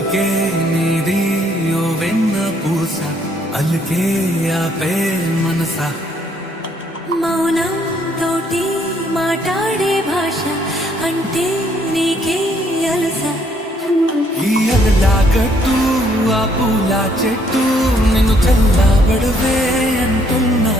పలుకే నీది ఓ వెన్న పూస అలుకే ఆపే మనసా మౌనం తోటి మాట్లాడే భాష అంటే నీకే అలస ఈ అలలాగట్టు ఆ పూల చెట్టు నిన్ను చల్లబడవే అంటున్నా